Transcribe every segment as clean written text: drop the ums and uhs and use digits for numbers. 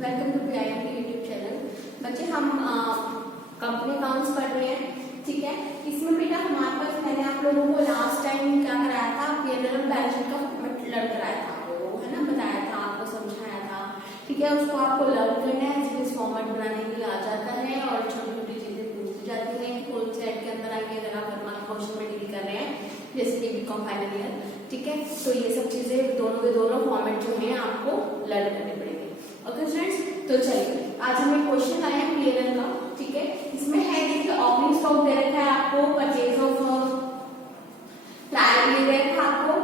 Welcome to PIM YouTube channel. बच्चे हम company accounts पढ़ रहे हैं, ठीक है। इसमें बेटा हमारे पास मैंने आप लोगों को लास्ट टाइम क्या कराया था, पीएनएल और बैलेंस शीट का फॉर्मेट लर्न कराया था आप लोगों को, है ना, बताया था, आपको समझाया था, ठीक है। उसको आपको लर्न करना है, जिस फॉर्मेट बनाने के लिए आ जाता है और छोटी छोटी चीजें पूछी जाती है कि कौन से एड के अंदर आएंगे अगर आप क्वेश्चन में डील कर रहे हैं, जैसे कि बीकॉम फाइनल ईयर, ठीक है। तो ये सब चीजें दोनों के दोनों फॉर्मेट जो है आपको लर्न करने पड़ेंगे। ओके फ्रेंड्स, तो चलिए आज हमें क्वेश्चन आया है पीएनएल का, ठीक है। इसमें है देखिए ओपनिंग स्टॉक दे रखा है आपको, परचेज ऑफ प्राइमरी दे रखा है आपको,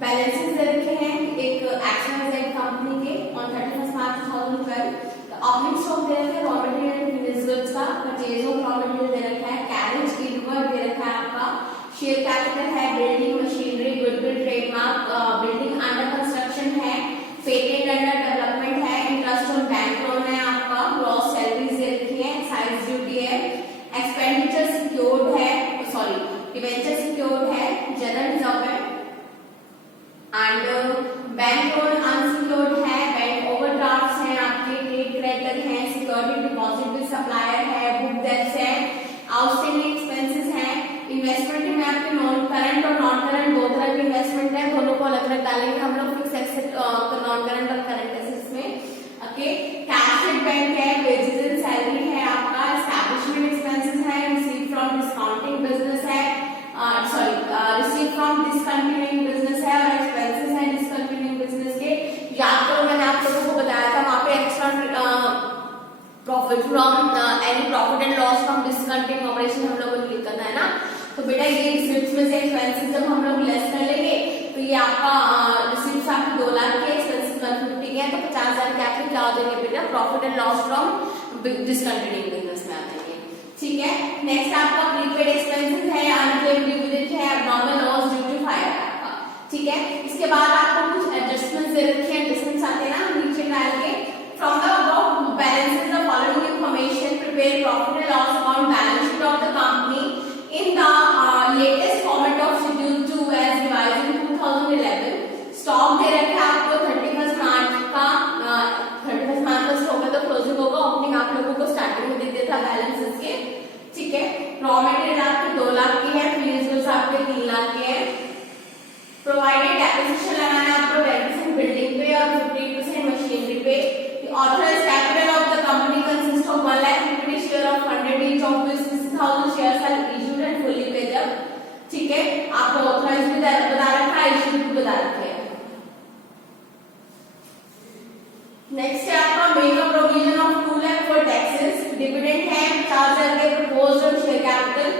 बैलेंसेस दे रखे हैं एक एक्सवाईजेड कंपनी के ऑन 31 मार्च 2012। ओपनिंग स्टॉक दे रखा है raw material and finished goods का, परचेज ऑफ रॉ मटेरियल दे रखा है, कैरेज इनवर्ड दे रखा है आपका, शेयर कैपिटल है, building machinery goodwill trademark, building under construction है, पेटेंट अंडर डेवलपमेंट है, इंटरेस्ट ऑन बैंक लोन है आपका, ग्रॉस सैलरीज दे रखी है, एक्साइज ड्यूटी है, एक्सपेंडिचर सिक्योर्ड है, सॉरी डिवेंचर सिक्योर्ड है, जनरल रिजर्व है एंड बैंक लोन अनसिक्योर्ड है, बैंक ओवरड्राफ्ट्स हैं आपके, ट्रेड क्रेडिटर है, सिक्योरिटी डिपॉजिट विद सप्लायर है, बुक डेब्ट्स है, आउटस्टैंडिंग एक्सपेंसेस है, इन्वेस्टमेंट में आपके नॉन करंट और नॉन करंट दो तरह के इन्वेस्टमेंट है, दोनों को अलग अलग डालेंगे हम लोग फिक्स एसेट नॉन करंट और करंट एसेट्स में। ओके, कैश एट बैंक है, वेजेस एंड सैलरी है आपका, एस्टैब्लिशमेंट एक्सपेंसेस है, रिसीव फ्रॉम डिस्काउंटिंग बिजनेस है, sorry receive from discontinuing business है, और एक्सपेंसेस है डिसकंटिन्यूइंग बिजनेस के। याद करो मैंने आप लोगों को बताया था वहां पे extra profit from any profit and loss from discontinuing operation हम लोगों ने लिखा था, है ना। तो बेटा ये रिसिप्ट्स में से एक्सपेंसेस जब हम लोग लेस कर लेंगे तो ये आपका रिसिप्ट्स आपके 2 लाख के, एक्सपेंसेस 150 के हैं, तो 50,000 के आपके क्या हो जाएंगे बेटा, profit and loss from discontinuing business में आ जाएंगे, ठीक है। नेक्स्ट आपका प्रीपेड एक्सपेंसेस है, अनक्लेम्ड डिविडेंड है, abnormal loss due to fire आपका, ठीक है। इसके बाद आपको कुछ एडजस्टमेंट्स दे रखे हैं, एडजस्टमेंट्स आते हैं ना नीचे डाल के, from the above balances the following information, prepare profit and loss account, balance sheet of the company in the latest format of schedule 2 as revised in 2011। Stock दे रखा है आपको 31 मार्च का, 31 मार्च का स्टॉक है तो क्लोजिंग होगा, ओपनिंग आप लोगों को स्टार्टिंग में दे दिया था बैलेंसेस के, ठीक है। रॉ मटेरियल आपके 2 लाख की है, फिनिश्ड गुड्स आपके 3 लाख के है, प्रोवाइडेड डेप्रिसिएशन लगाना है आपको 10% बिल्डिंग पे और 15% मशीनरी पे। Authorised capital of the company consist of 1 lakh equity share of 100 each of which 60,000 shares are issued and fully paid up, ठीक है। आपको ऑथराइज्ड भी बता रखा है, इश्यूड भी बता रखे हैं। नेक्स्ट है आपका make a provision of 2 lakh for taxes, dividend है 50,000 के प्रपोज्ड ऑन शेयर कैपिटल।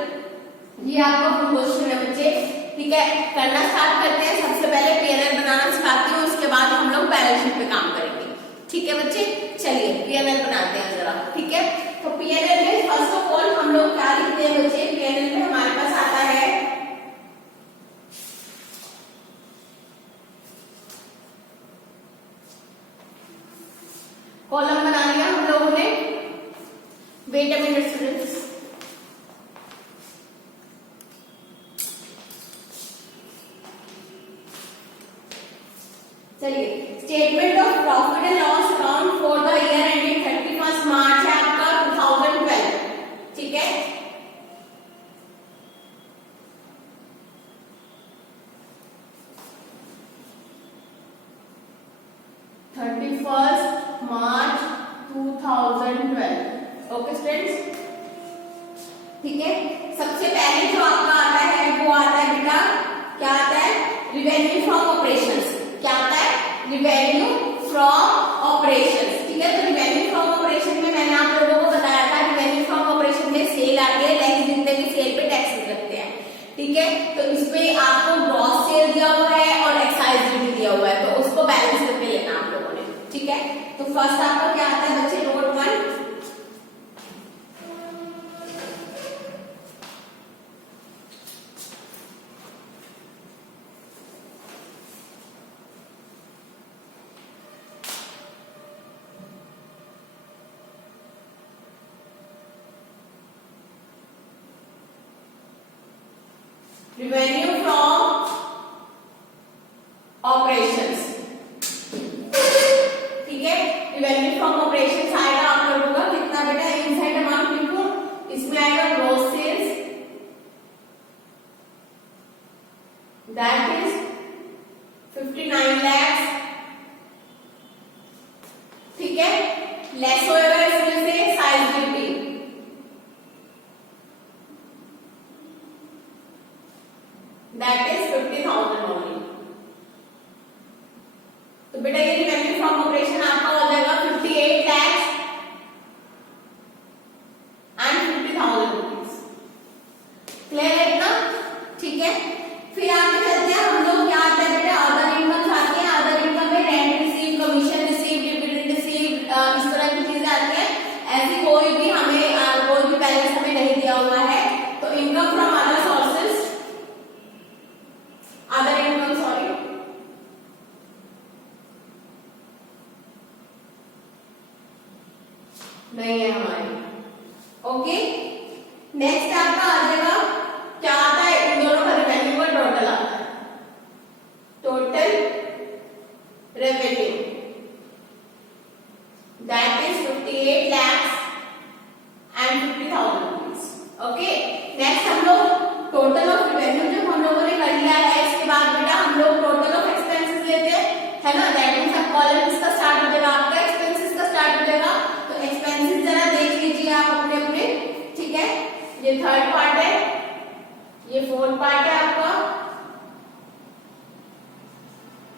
ये आपका क्वेश्चन है बच्चे, ठीक है। करना स्टार्ट करते हैं, सबसे पहले पीएनएल बनाना सिखाती हूँ, उसके बाद हम लोग बैलेंस शीट पे काम करेंगे, ठीक है बच्चे। चलिए पीएनएल बनाते हैं जरा, ठीक है। तो पीएनएल में फर्स्ट ऑफ ऑल हम लोग क्या लिखते हैं बच्चे, पीएनएल में हमारे पास आता है कॉलम बना लिया हम लोगों ने, वेट अ मिनट स्टूडेंट्स, चलिए statement of profit and loss account for the year ending 31 मार्च है आपका 2012, ठीक है। मार्च 2012, ओके स्टूडेंट्स, ठीक है। सबसे पहले जो आपका आता है वो आता है बेटा, क्या आता है, रिवेन्यू फ्रॉम ऑपरेशंस। क्या आता है, रिवेन्यू फ्रॉम ऑपरेशंस, ठीक है। तो रिवेन्यू फ्रॉम ऑपरेशन में मैंने आप लोगों को बताया था, रिवेन्यू फ्रॉम ऑपरेशन में सेल आती है, लेस जितने भी सेल पे टैक्सेस लगते हैं, ठीक है। तो इसपे आपको ग्रॉस सेल दिया हुआ है और एक्साइज ड्यूटी दिया हुआ है, तो उसको बैलेंस करके लेना आप लोगों ने, ठीक है। तो फर्स्ट आपका क्या आता है बच्चे, नोट 1, revenue from operations, ठीक रेवेन्यू फ्रॉम ऑपरेशंस आएगा आप लोगों का कितना बेटा, इनसाइड अमाउंट इनपुट, इसमें आएगा gross sales that is 59 lakhs, ठीक है। लेस होएगा इसमें से excise duty, that is 50,000 only. तो बेटा ये रेवेन्यू फ्रॉम ऑपरेशन आपका हो जाएगा 58 lakhs एंड 50,000 रुपीज। क्लियर है इतना, ठीक है। फिर आगे चलते हैं हम लोग, क्या आता है बेटा, अदर इनकम आती है। अदर इनकम में rent receive, commission receive, dividend receive, इस तरह की चीजें आती हैं। ऐसी कोई भी बैलेंस हमें नहीं दिया हुआ है तो income from other sources, other income sorry, नहीं है हमारी। ओके, नेक्स्ट आपका आ जाएगा, क्या आता है, इन दोनों का रेवेन्यू का टोटल आता है, total revenue that is 58 lakhs and 50,000 rupees. Okay, next हम लोग टोटल ऑफ रेवेन्यू जब हम लोगों ने कर लिया है, इसके बाद बेटा हम लोग टोटल ऑफ एक्सपेंसेस लेते हैं, है ना। दैट मींस अब कॉलम किसका स्टार्ट हो जाएगा, आपका एक्सपेंसेस का स्टार्ट हो जाएगा। तो एक्सपेंसेस जरा देख लीजिए आप अपने अपने, ठीक है। ये थर्ड पार्ट है, ये फोर्थ पार्ट है आपका,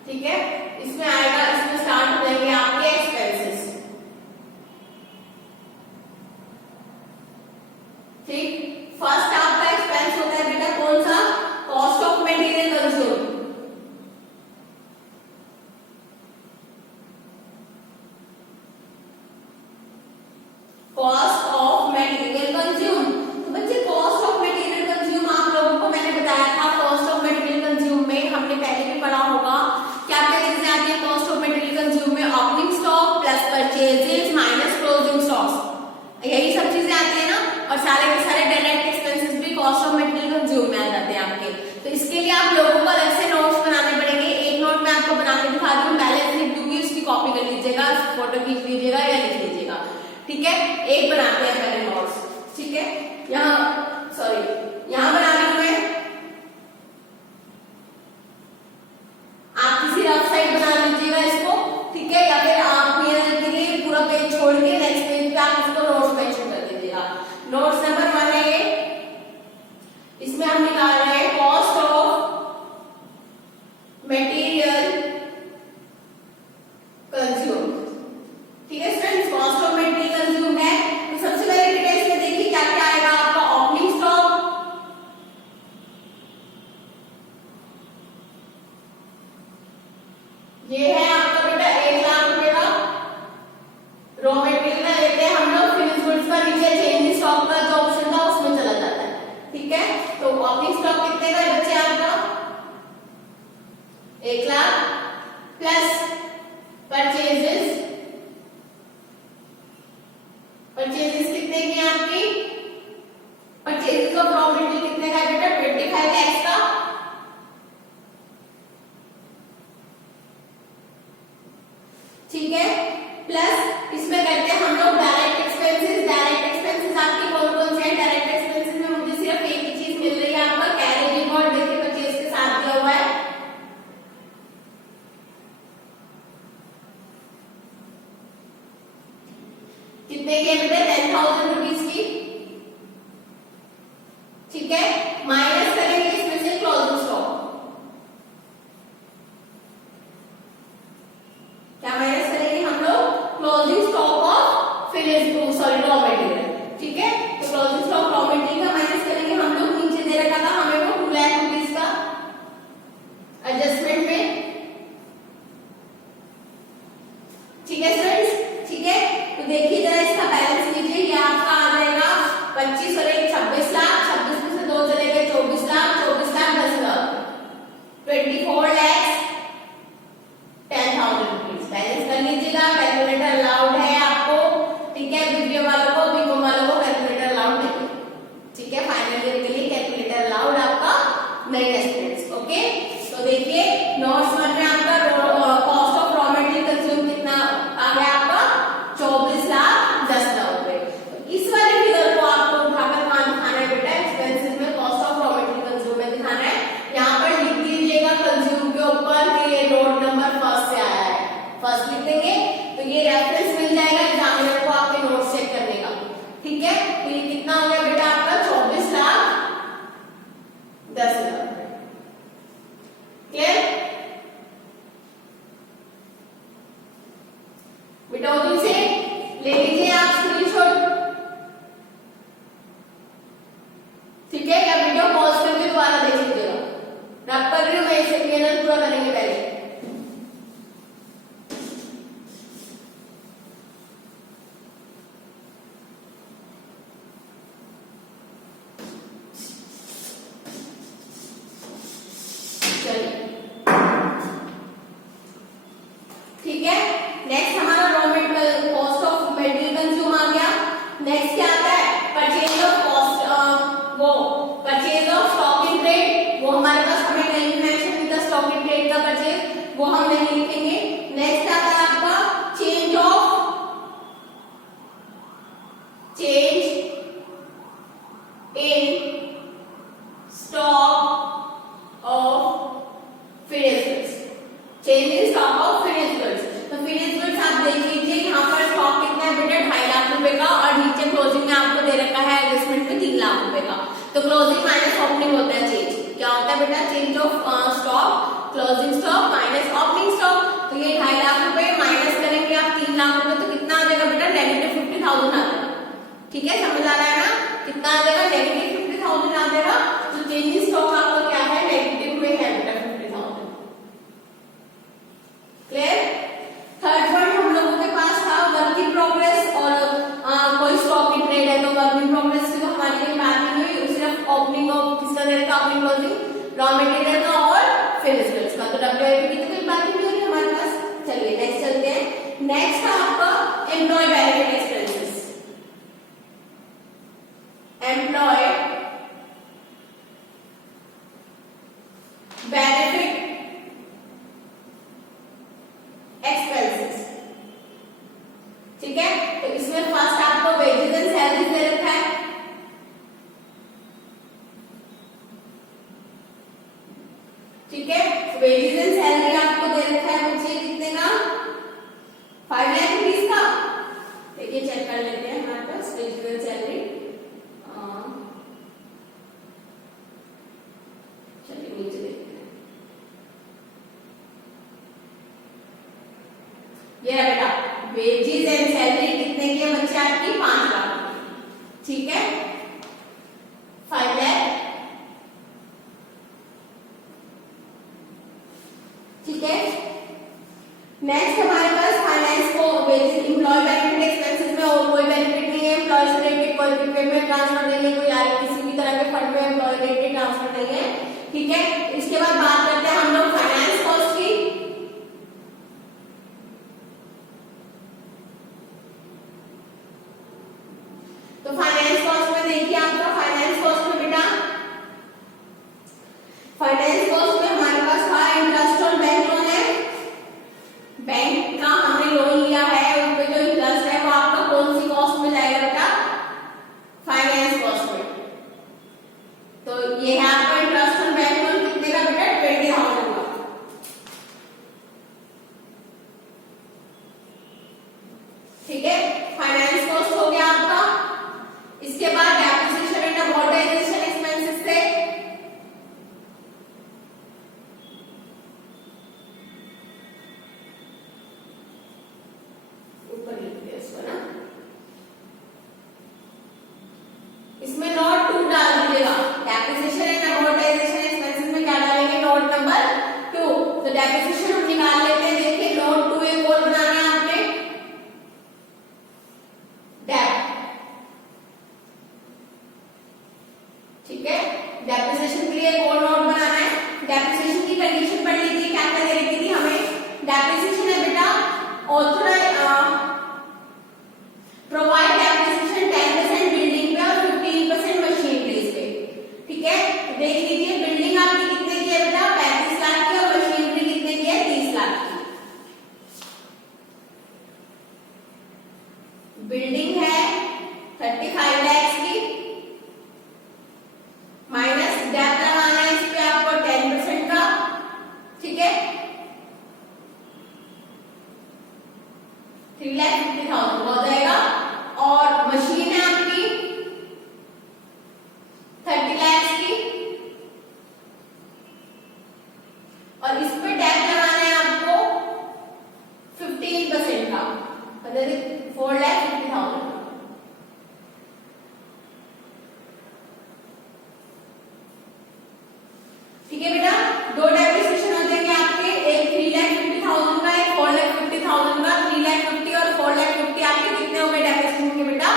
ठीक है। इसमें आएगा, इसमें स्टार्ट हो जाएंगे आपके एक्सपेंसेस, ठीक। फर्स्ट आपका एक्सपेंस होता है बेटा कौन सा, cost of material consume, cost of material consume. तो बच्चे कॉस्ट ऑफ मटेरियल कंज्यूम आप लोगों को मैंने बताया था, कॉस्ट ऑफ मटेरियल कंज्यूम में हमने पहले भी पढ़ा होगा क्या क्या चीजें आती है कॉस्ट ऑफ मटेरियल कंज्यूम में, opening stock plus purchases minus closing stocks, यही सब चीजें आती है ना। और सारे के सारे डायरेक्ट एक्सपेंसेस भी कॉस्ट ऑफ मटेरियल कंज्यूम में आ जाते हैं आपके। तो इसके लिए आप लोगों को अलग से नोट्स बनाने पड़ेंगे। एक नोट मैं आपको बना के दिखा रही हूँ, बैलेंस शीट दूंगी, उसकी कॉपी कर लीजिएगा, फोटो खींच लीजिएगा या लिख लीजिएगा, ठीक है। एक बनाते हैं पहले नोट्स, ठीक है। यहाँ सॉरी, यहाँ बना रही हूँ मैं, आप किसी रफ साइड बना लीजिएगा इसको, ठीक है। या फिर आप के लिए पूरा पेज छोड़ के नेक्स्ट पेज पे आप इसको नोट्स मेंशन कर दीजिएगा। नोट्स नंबर 1 है ये, इसमें हम निकाल रहे हैं कॉस्ट ऑफ मटेरियल कंज्यूम, ठीक है students. Cost of material consume है, तो सबसे पहले डिटेल्स में देखिए क्या क्या आएगा आपका, ओपनिंग स्टॉक, ये है आपका बेटा 1 लाख रुपए का रॉ मटेरियल का लेते हैं हम लोग, फिनिश गुड्स का नीचे चेंज स्टॉक का जो ऑप्शन था उसमें चला जाता है, ठीक है। तो ओपनिंग स्टॉक कितने का है बच्चे आपका, 1 लाख प्लस परचेजेस, परचेजेस कितने की है आपकी, परचेजेस ऑफ रॉ मटेरियल कितने का है बेटा, 25 lakhs का, ठीक है। प्लस इसमें करते हैं हम लोग डायरेक्ट एक्सपेंसेस। डायरेक्ट एक्सपेंसेस आपके कौन कौन से हैं, डायरेक्ट एक्सपेंसेस में मुझे सिर्फ एक ही चीज मिल रही है आपका, कैरेज रिकॉर्ड, देखिए परचेज के साथ दिया हुआ है, कितने की है बेटा, 10,000 रुपीज की, ठीक है। माइनस करेंगे इसमें से क्लोजिंग स्टॉक, क्या माइनस करेंगे हम लोग, closing stock of finished sorry raw material, ठीक है। तो क्लोजिंग स्टॉक रॉ मटेरियल का माइनस करेंगे हम लोग, नीचे दे रखा था हमें वो 2 लाख रुपीज का एडजस्टमेंट में, ठीक है स्टूडेंट्स, ठीक है। तो देखिए जरा इसका बैलेंस लीजिए, ये आपका आ जाएगा 25 और 26 लाख, 26 में से 2 चले गए 24 lakh, 24 lakh 10 lakh, 24 lakhs 10,000 rupees. Balance कर लीजिएगा, कैलकुलेटर अलाउड है आपको, ठीक है। वीडियो वालों को, बीकॉम वालों को कैलकुलेटर अलाउड नहीं, ठीक है। फाइनल ईयर के लिए कैलकुलेटर अलाउड आपका नहीं है स्टूडेंट्स, ओके। तो देखिए नोट्स में आपका cost of raw material consume कितना आ गया आपका, फर्स्ट लिख देंगे, तो ये रेफरेंस मिल जाएगा एग्जामिनर को आपके नोट्स चेक करने का। ठीक है, तो ये कितना हो गया बेटा आपका 24,10,000। क्लियर बेटा? उधर से ले लीजिए आप स्क्रीनशॉट। ठीक है, या वीडियो पॉज करके दोबारा देख लीजिएगा। रब कर रही हूँ मैं, इसे क्लियर पूरा करेंगे पहले। ठीक है, नेक्स्ट हमारा raw material cost of material consume आ गया। नेक्स्ट क्या आता है? परचेज ऑफ कॉस्ट, वो purchase of stock in trade, वो हमारे पास हमें नहीं mention with the stock in trade का परचेज, वो हम नहीं लिखेंगे। नेक्स्ट आता है आपका change in stock of finished goods, change in stock of finished goods. तो फिनिश्ड गुड्स आप देख लीजिए, यहाँ पर स्टॉक कितना है बेटा 2.5 लाख रुपए का, और नीचे क्लोजिंग में आपको दे रखा है एडजस्टमेंट में 3 लाख रुपए का। तो क्लोजिंग माइनस ओपनिंग होता है चेंज। क्या होता है बेटा? Change of stock, closing stock minus opening stock. तो ये 2.5 लाख रुपए माइनस करेंगे आप 3 लाख रुपए, तो कितना आ जाएगा बेटा? -50,000 आ जाएगा। ठीक है, समझ आ रहा है ना? कितना आ जाएगा? -50,000 आ जाएगा। तो चेंज इन स्टॉक आपका क्या है? नेगेटिव में है बेटा 50,000। क्लियर? थर्ड पॉइंट हम लोगों के पास था वर्क इन प्रोग्रेस, और कोई स्टॉक इन ट्रेड है तो वर्क इन प्रोग्रेस की तो हमारी कोई बात नहीं हुई, सिर्फ ओपनिंग ऑफ किसका दे रखा? ओपनिंग क्लोजिंग रॉ मटेरियल का और फिनिश्ड गुड्स का। तो डब्ल्यूआईपी की तो कोई बात नहीं हो रही हमारे पास। चलिए नेक्स्ट चलते हैं। नेक्स्ट है आपका employee benefit expenses. Employee benefit expenses. ठीक है, तो इसमें फर्स्ट आपको वेजेस एंड सैलरीज दे रखा है। ठीक है, वेजेस एंड सैलरी आपको दे रखा है बच्चे कितने का? 5 लाख रुपीस का। देखिए चेक कर लेते हैं हमारे पास वेजेस एंड सैलरी। चलिए नीचे देखते हैं। ये है बेटा वेजेस एंड सैलरी कितने की है बच्चे आपकी? 5 लाख। ठीक है, 5 लाख। ठीक है, नेक्स्ट हमारे पास फाइनेंस को वेजेस एम्प्लॉय बेनिफिट एक्सपेंसेस में और कोई बेनिफिट नहीं है। एम्प्लॉय से रिलेटेड कोई भी पेमेंट ट्रांसफर नहीं है, कोई किसी भी तरह के फंड में एम्प्लॉय रिलेटेड ट्रांसफर नहीं है। ठीक है, इसके बाद बात करते हैं हम लोग फाइनेंस कॉस्ट की। तो फाइनेंस कॉस्ट में देखिए आपका फाइनेंस कॉस्ट में बेटा, फाइनेंस कॉस्ट में हमारे पास था इंटरेस्ट और बैंक लोन है। बैंक का हमने लोन लिया है, उस पे जो इंटरेस्ट है वो आपका कौन सी कॉस्ट में जाएगा बेटा? फाइनेंस कॉस्ट में। तो ये है आपका इंटरेस्ट और बैंक लोन कितने का बेटा? 20,000 का। ठीक है, फाइनेंस कॉस्ट हो गया आपका। इसके बाद डेप्रिसिएशन एंड अमोर्टाइजेशन एक्सपेंसेस थे। ऊपर लिख दिया इसको ना, इसमें नोट 2 डाल दीजिएगा। डेप्रिसिएशन एंड अमोर्टाइजेशन एक्सपेंसेस में क्या डालेंगे? Note number 2। तो डेप्रिसिएशन हम निकाल लेते हैं। देखिए नोट 2 एक और बनाना है आपने, डेप। ठीक है, डेप्रिसिएशन के लिए और नोट बनाना है। डेप्रिसिएशन की कंडीशन पढ़ लीजिए, क्या क्या दे रखी थी हमें? डेप्रिसिएशन है बेटा ऑथराइज प्रोवाइड डेप्रिसिएशन 10% बिल्डिंग पे और 15% मशीनरीज पे। ठीक है, देख लीजिए बिल्डिंग आपकी कितने की है बेटा? 35 लाख की, और मशीनरी कितने की है? 30 लाख की। बिल्डिंग है 35 लाख की, माइनस डेप लगाना है इस पे आपको 10% का। ठीक है, 3,50,000 हो जाएगा। और मशीन है आपकी 30 लाख की, और इस पे टैक्स लगाना है आपको 15% का, मतलब 4,50,000। ठीक है बेटा, दो डेप्रिसिएशन हो जाएंगे आपके, एक 3,50,000 का, एक 4,50,000 का। 3,50,000 और 4,50,000 आपके कितने हो गए डेप्रिसिएशन के बेटा?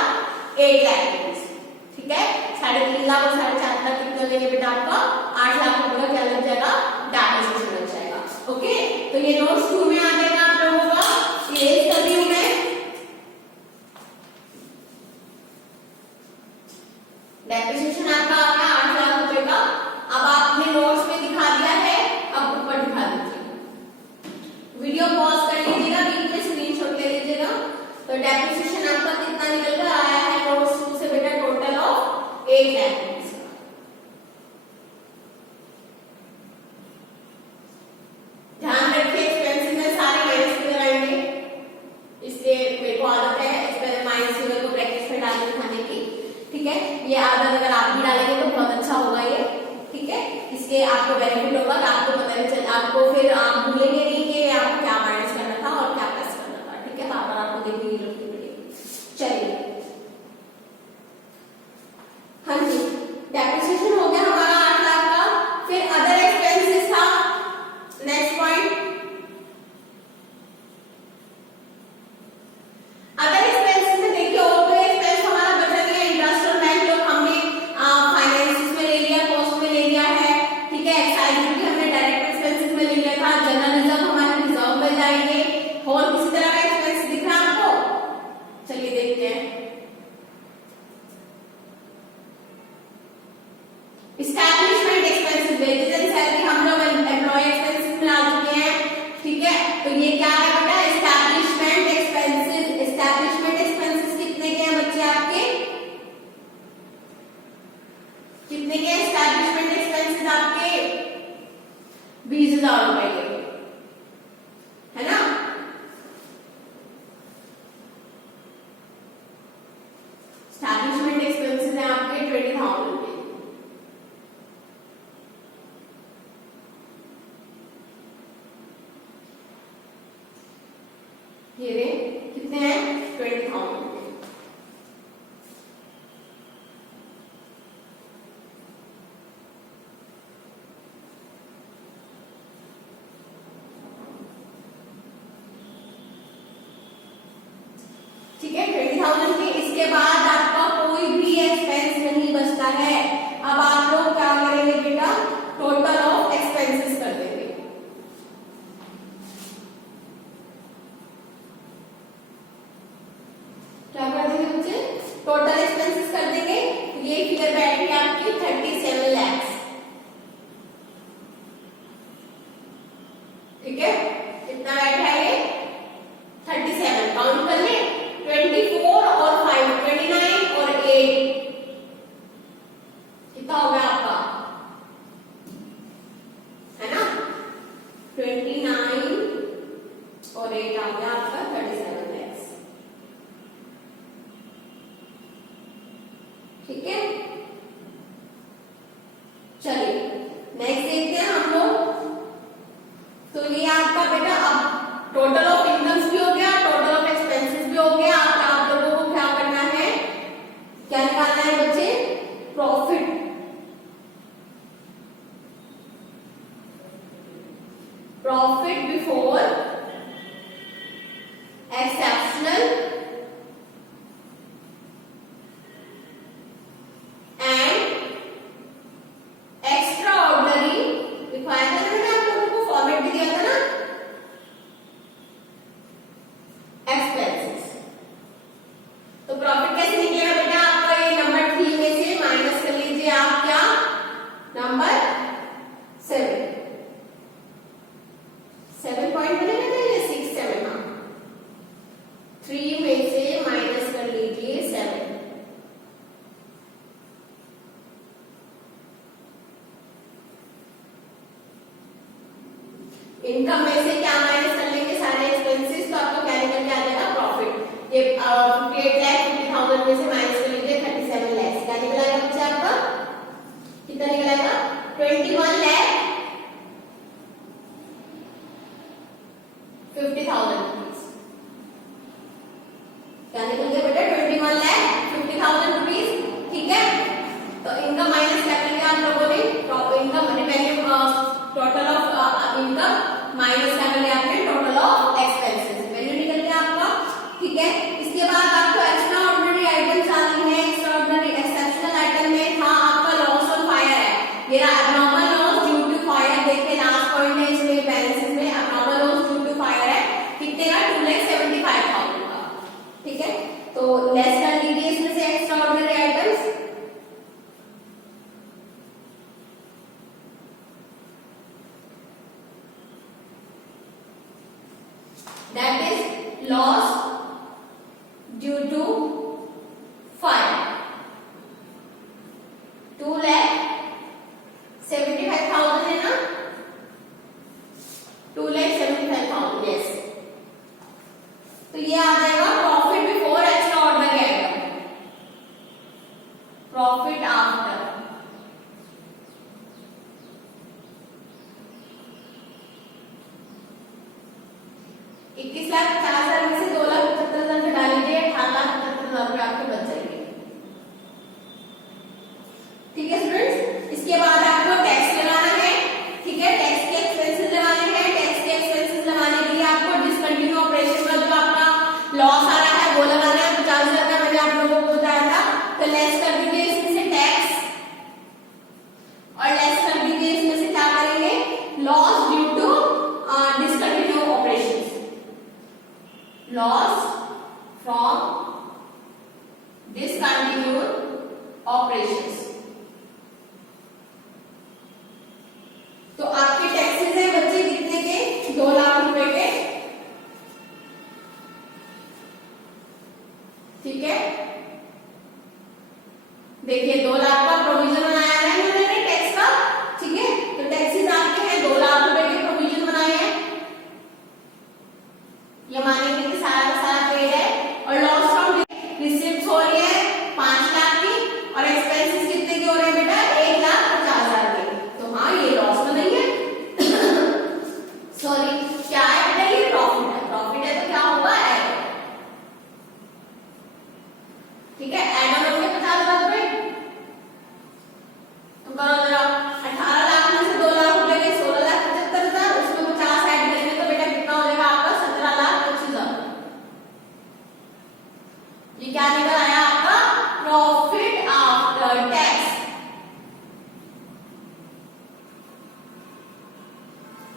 8 लाख रुपीज। ठीक है, 3.5 लाख और 4.5 लाख कितने हो जाएंगे बेटा? आपका 8 लाख रुपए का क्या लग जाएगा? डेप्रिसिएशन लग जाएगा। ओके, तो ये नोट्स 2 में आ जाएगा आप लोगों का। ये सभी हो गए डेप्रिसिएशन आपका आ गया 8 लाख रुपए का। अब आपने नोट्स में दिखा दिया है, अब ऊपर दिखा दीजिए। वीडियो पॉज कर लीजिएगा, बीच में स्क्रीनशॉट ले लीजिएगा। तो डेप्रिसिएशन आपका कितना निकल कर आया है नोट्स 2 से बेटा? टोटल ऑफ 8 लाख रुपीस का। ध्यान रखिए, एक्सपेंसेस में सारे माइनस फिगर आएंगे, इसलिए मेरे को आदत है इस पर माइनस फिगर को ब्रैकेट्स में डाल के दिखाने की। ठीक है, ये आदत अगर आप भी डालेंगे तो बहुत अच्छा होगा ये। ठीक है, इसलिए आपको बेनिफिट होगा कि आपको पता नहीं चल, आपको फिर आप भूलेंगे नहीं कि आपको क्या माइनस करना था और क्या प्लस करना था। ठीक है, बार बार आपको देखने की जरूरत नहीं पड़ेगी। चलिए, हाँ जी, डेप्रिसिएशन हो गया हमारा 8 लाख का। फिर अदर एक्सपेंसेस था, नेक्स्ट पॉइंट। अदर एक्सपेंसेस में देखिए, और एक्सपेंस हमारा बचा गया इंटरेस्ट और बैंक लोन हमने फाइनेंस में ले लिया, कॉस्ट में ले लिया है। ठीक है, एक्साइज ड्यूटी हमने डायरेक्ट एक्सपेंसेस में ले लिया था। जनरल रिजर्व हमारे रिजर्व में जाएंगे। और किसी तरह का एक्सपेंस दिख रहा है आपको? चलिए देखते हैं। Establishment expenses, wages and salary हम लोग एम्प्लॉय एक्सपेंसेस में ला चुके हैं। ठीक है, तो ये क्या है बेटा? Establishment expenses. एस्टैब्लिशमेंट एक्सपेंसेस कितने के हैं बच्चे आपके? कितने के एस्टैब्लिशमेंट एक्सपेंसेस आपके? 20,000 रुपए के, है ना? एस्टैब्लिशमेंट एक्सपेंसेस हैं आपके 20,000 के। ये रे कितने हैं? 20,000 के। ठीक है, 20,000 के। इसके बाद आपका कोई भी एक्सपेंस नहीं बचता है। अब आप लोग क्या करेंगे बेटा? टोटल ऑफ एक्सपेंसेस कर देंगे। क्या कर देंगे बच्चे? टोटल एक्सपेंसेस कर देंगे। ये फिगर बैठ गई आपकी 37 लाख। ठीक है, कितना बैठा है ये? 37। काउंट कर ले, 24 और 5, 29 और 8, कितना हो गया आपका? है ना? 29 और 8 आ गया आपका 37 लाख। ठीक है, चलिए नेक्स्ट देखते हैं हम लोग। तो ये आपका बेटा अब टोटल ऑफ इनकम्स भी हो गया, टोटल ऑफ एक्सपेंसेस भी हो गया। आप लोगों को क्या करना है? क्या निकालना है बच्चे? Profit. Profit before exceptional and extra ordinary. दिखाया था ना मैंने आप लोगों को, फॉर्मेट भी दिया था ना, एक्सपेंसेस। तो प्रॉफिट कैसे निकलेगा बेटा? आपका ये नंबर 3 में से माइनस कर लीजिए आप क्या? नंबर 7 पॉइंट बनेगा ना, ये 6, 7। हाँ, 3 में से माइनस कर लीजिए 7। इनकम में से क्या माइनस कर लेंगे? सारे एक्सपेंसेस। तो आपको क्या निकल के आ जाएगा? प्रॉफिट। 58,50,000 में से माइनस कर लीजिए 37 लाख, क्या निकलेगा बच्चे आपका, कितना निकलेगा 21,50,000 रुपीज, क्या निकल गया बेटा 21,50,000 रुपीज। ठीक है, तो इनका माइनस क्या करेंगे आप लोगों ने, income revenue total of income minus क्या करेंगे आपने टोटल ऑफ एक्सपेंसेस, वैल्यू निकल गया आपका। ठीक है, इसके बाद आपको एक्स्ट्रा ऑर्डिनरी आइटम्स आती है। एक्स्ट्रा ऑर्डिनरी एक्सेप्शनल आइटम में था आपका लॉस ऑन फायर है, ये abnormal loss due to fire, देखिए लास्ट पॉइंट है इसमें बैलेंसेस में, abnormal loss due to fire है, कितने का 2,75,000 का। ठीक है, तो लेस कर लीजिए इसमें से extra ordinary items, that is loss due to fire 2,75,000 है ना, 2,75,000 यस, तो ये आ जाएगा profit before extra ordinary item, profit after, इक्कीस लाख 50,000 में से 2,75,000 घटा लीजिए, 18,75,000 रुपए आपके बच जाएंगे। ठीक है स्टूडेंट्स, इसके बाद आपको टैक्स लगाना है। ठीक है, टैक्स के एक्सपेंसेस लगाने हैं। टैक्स के एक्सपेंसेस लगाने के लिए आपको डिसकंटिन्यू ऑपरेशन का जो आपका लॉस आ रहा है वो लगाना है, 50,000 का मैंने आप लोगों को बताया था। तो लेस कर दीजिए इसमें से टैक्स, और लेस कर दीजिए इसमें से क्या करेंगे, loss due to discontinue operation, loss from discontinued operations। तो आपके टैक्सेस है बच्चे कितने के, 2 लाख रुपए के। ठीक है, देखिए 2 लाख का प्रोविजन बनाया है उन्होंने टैक्स का। ठीक है, तो टैक्सेस आपके हैं 2 लाख रुपए के प्रोविजन बनाए हैं, ये मानेंगे कि सारा का सारा पेड है। और लॉस फ्रॉम रिसीप्ट्स हो रही है 5 लाख की, और एक्सपेंसेस कितने के हो रहे हैं बेटा 1,50,000 के, तो हाँ ये लॉस में नहीं है सॉरी क्या है बेटा, ये प्रॉफिट है, प्रॉफिट है तो क्या होगा ऐड। ठीक है, ऐड ऑन होंगे 50,000 रुपए, तो करो जरा 18 लाख में से 2 लाख रुपए के 16,75,000, उसमें 50 ऐड करेंगे तो बेटा कितना हो जाएगा आपका 17,25,000। ये क्या निकल आया आपका प्रॉफिट आफ्टर टैक्स,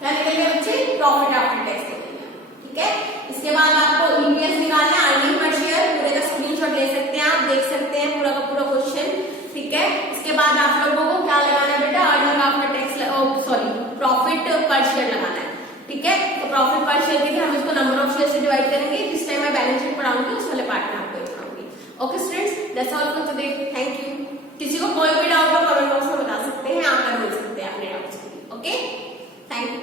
क्या निकल गया बच्चे, प्रॉफिट आफ्टर टैक्स निकल गया। ठीक है, इसके बाद आपको ईपीएस निकालना है, अर्निंग पर शेयर, पूरे का स्क्रीनशॉट ले सकते हैं आप, देख सकते हैं पूरा का पूरा क्वेश्चन। ठीक है, इसके बाद आप लोगों को क्या लगाना है बेटा, earning after tax sorry profit पर शेयर लगाना है। ठीक है, तो प्रॉफिट पर शेयर के लिए हम इसको नंबर ऑफ शेयर से डिवाइड करेंगे, इस टाइम मैं बैलेंस शीट पढ़ाऊंगी, उस वाले पार्ट में आपको दिखाऊंगी। Okay students, that's all for today, thank you. किसी को कोई भी डाउट हो कमेंट बॉक्स में बता सकते हैं, आकर मिल सकते हैं अपने डाउट्स के लिए। Okay, thank you.